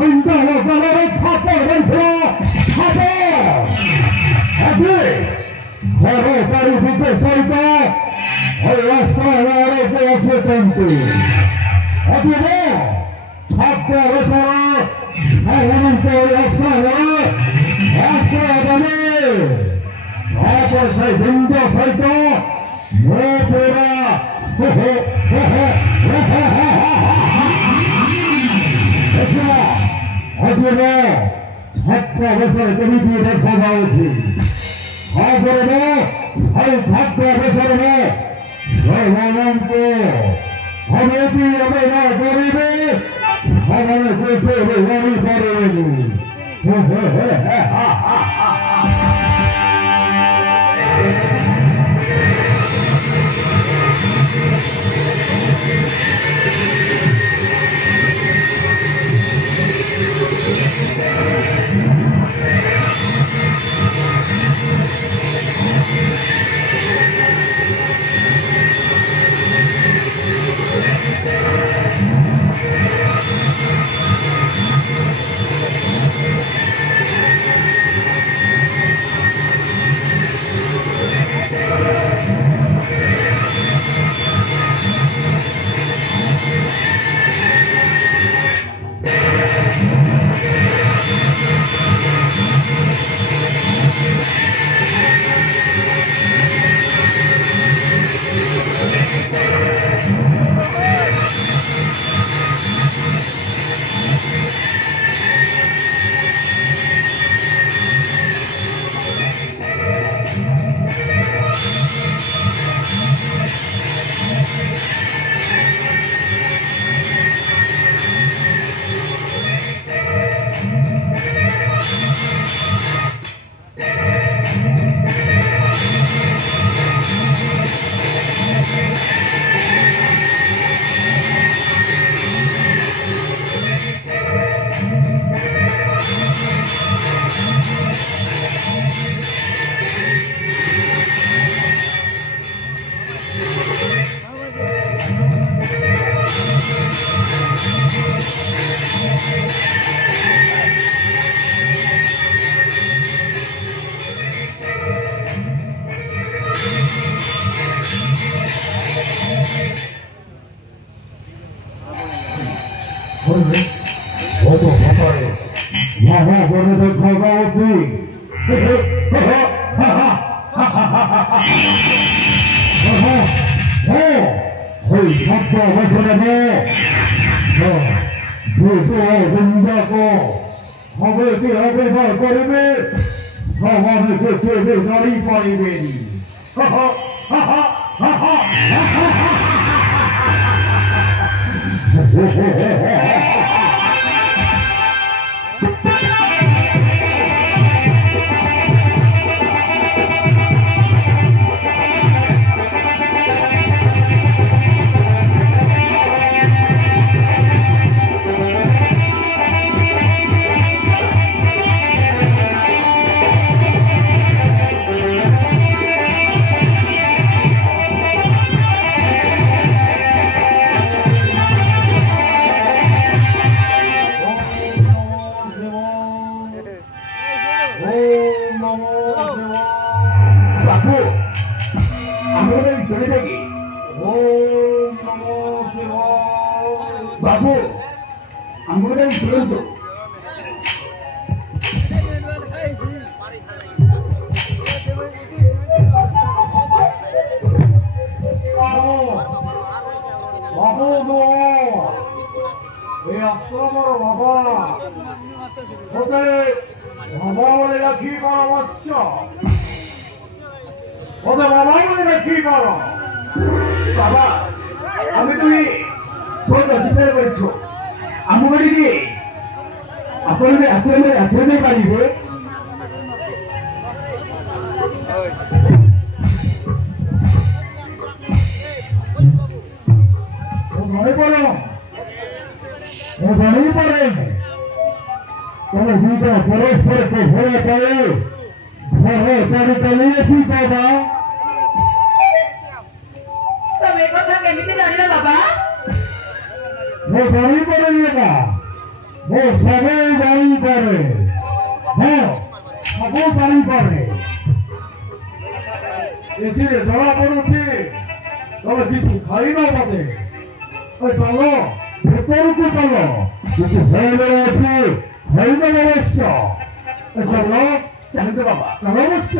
Aventado galera Papa dentro Papa así Jaro dari Vijay Saita Alasara ke asli así no Papa besara Awan ke asara asara apa saya Vijay Saita Mopura আজকে ছাত্র অবসর committee দেখা যাচ্ছে তারপরে ছাত্র অবসরে সর্বানন্দ সমিতি অবহেলা করিবে সমানে করেছে অবহেলানি করেনি 저도 바다에 야호 보내서 가까웠지 거의 잡고 벗어나고 무서워 혼자고 하늘 뒤앞에 발걸음에 사관의 끝을 자리 빠이되니 Babu, angguran serentuk. Babu do, asrama baba. Oke, baba lagi mana masya? Oke, baba lagi mana? Baba, kami tu ni. Kota Sitar bercu, amu beri ni, apa ni asrama bagi ni. Muzani pare, kalau kita poros pare, poros pare, poros jadi kali si coba. Sampai kota kami tidak ada bapa. Muzani pare ni apa? সবাই জানি পারে, হ্যাঁ সবাই জানি পারে। এটি ধরা পড়েছে, তবে কিছু খাই না বাদে। ওই চলো ভেতরকে চলো, কিছু হয়ে বেড়েছে, হয়ে যাবে অবশ্য। চলো চালিত বাবা, চলো অবশ্য।